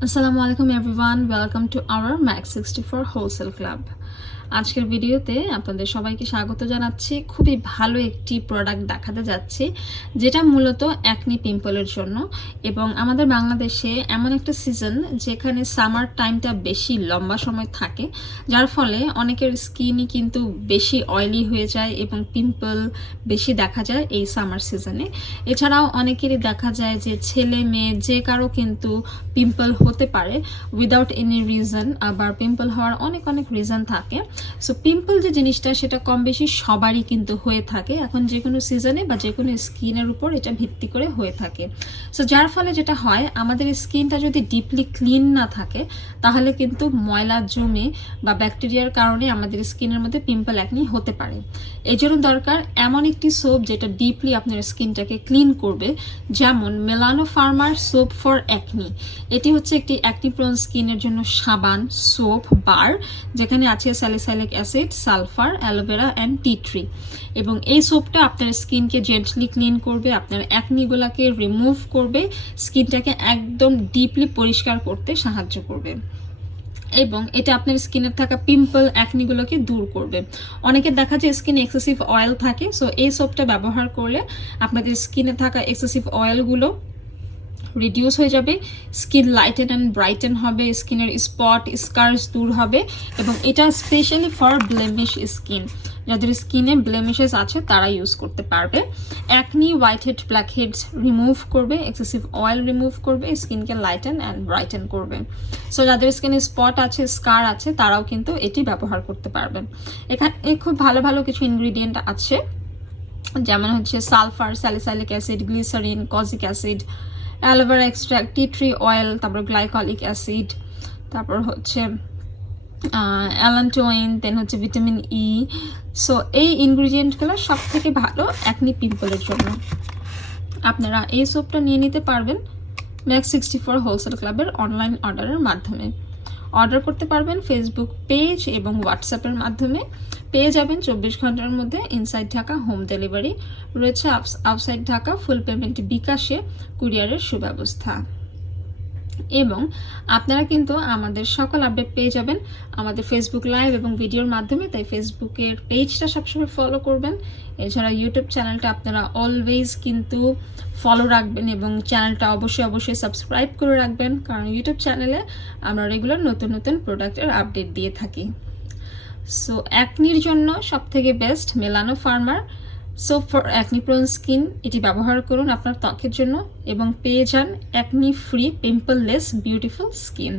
Assalamualaikum everyone, welcome to our Mak64 Wholesale Club. আজকের ভিডিওতে আপনাদের সবাইকে স্বাগত জানাচ্ছি। খুবই ভালো একটি প্রোডাক্ট দেখাতে যাচ্ছি যেটা মূলত অ্যাকনি পিম্পলের জন্য, এবং আমাদের বাংলাদেশে এমন একটা সিজন যেখানে সামার টাইমটা বেশি লম্বা সময় থাকে, যার ফলে অনেকের স্কিনই কিন্তু বেশি অয়েলি হয়ে যায় এবং পিম্পল বেশি দেখা যায় এই সামার সিজনে। এছাড়াও অনেকেরই দেখা যায় যে ছেলে মেয়ে যে কারো কিন্তু পিম্পল হতে পারে উইদাউট এনি রিজন, আবার পিম্পল হওয়ার অনেক অনেক রিজন থাকে। সো পিম্পল যে জিনিসটা সেটা কম বেশি সবারই কিন্তু হয়ে থাকে, এখন যে কোনো সিজনে বা যে কোনো স্কিনের উপর এটা ভিত্তি করে হয়ে থাকে। সো যার ফলে যেটা হয়, আমাদের স্কিনটা যদি ডিপলি ক্লিন না থাকে তাহলে কিন্তু ময়লা জমে বা ব্যাকটেরিয়ার কারণে আমাদের স্কিনের মধ্যে পিম্পল অ্যাকনি হতে পারে। এই জন্য দরকার এমন একটি সোপ যেটা ডিপলি আপনার স্কিনটাকে ক্লিন করবে, যেমন মেলানো ফার্মার সোপ ফর অ্যাকনি। এটি হচ্ছে একটি অ্যাকনি প্রোন স্কিনের জন্য সাবান, সোপ, বার, যেখানে আছে salicylic acid, sulphur, aloe vera and tea tree. এবং এই সোপটা আপনার স্কিনকে জেন্টলি ক্লিন করবে, আপনার অ্যাকনিগুলোকে রিমুভ করবে, স্কিনটাকে একদম ডিপলি পরিষ্কার করতে সাহায্য করবে, এবং এটা আপনার স্কিনে থাকা পিম্পল অ্যাকনিগুলোকে দূর করবে। অনেকের দেখা যায় স্কিনে এক্সেসিভ অয়েল থাকে, সো এই সোপটা ব্যবহার করলে আপনাদের স্কিনে থাকা এক্সেসিভ অয়েলগুলো রিডিউস হয়ে যাবে, স্কিন লাইটেন অ্যান্ড ব্রাইটেন হবে, স্কিনের স্পট স্কার্স দূর হবে, এবং এটা স্পেশালি ফর ব্লেমিশ স্কিন, যাদের স্কিনে ব্লেমিশেস আছে তারা ইউজ করতে পারবে। Acne, white head, black heads remove করবে, এক্সেসিভ অয়েল রিমুভ করবে, স্কিনকে লাইটেন অ্যান্ড ব্রাইটেন করবে। সো যাদের স্কিনে স্পট আছে, স্কার আছে, তারাও কিন্তু এটি ব্যবহার করতে পারবেন। এখানে খুব ভালো ভালো কিছু ইনগ্রিডিয়েন্ট আছে, যেমন হচ্ছে sulphur, salicylic acid, glycerin, kojic acid, aloe vera extract, tea tree oil, তারপর গ্লাইকলিক অ্যাসিড, তারপর হচ্ছে অ্যালান্টোইন, দেন হচ্ছে ভিটামিন ই। সো এই ইনগ্রিডিয়েন্টগুলো সব থেকে ভালো অ্যাকনি পিম্পলের জন্য। আপনারা এই সোপটা নিয়ে নিতে পারবেন Mak64 হোলসেল ক্লাবের অনলাইন অর্ডারের মাধ্যমে। অর্ডার করতে পারবেন ফেসবুক পেজ এবং হোয়াটসঅ্যাপের মাধ্যমে। পেয়ে যাবেন 24 ঘন্টার মধ্যে ইনসাইড ঢাকা হোম ডেলিভারি রয়েছে, আউটসাইড ঢাকা ফুল পেমেন্ট বিকাশে কুরিয়ারের সুব্যবস্থা। এবং আপনারা কিন্তু আমাদের সকল আপডেট পেয়ে যাবেন আমাদের ফেসবুক লাইভ এবং ভিডিওর মাধ্যমে, তাই ফেসবুকের পেজটা সবসময় ফলো করবেন। এছাড়া ইউটিউব চ্যানেলটা আপনারা অলওয়েজ কিন্তু ফলো রাখবেন এবং চ্যানেলটা অবশ্যই সাবস্ক্রাইব করে রাখবেন, কারণ ইউটিউব চ্যানেলে আমরা রেগুলার নতুন নতুন প্রোডাক্টের আপডেট দিয়ে থাকি। সো অ্যাকনির জন্য সবথেকে বেস্ট মেলানো farmer soap for acne prone skin, এটি ব্যবহার করুন আপনার ত্বকের জন্য এবং পেয়ে যান অ্যাকনি ফ্রি পিম্পললেস বিউটিফুল স্কিন।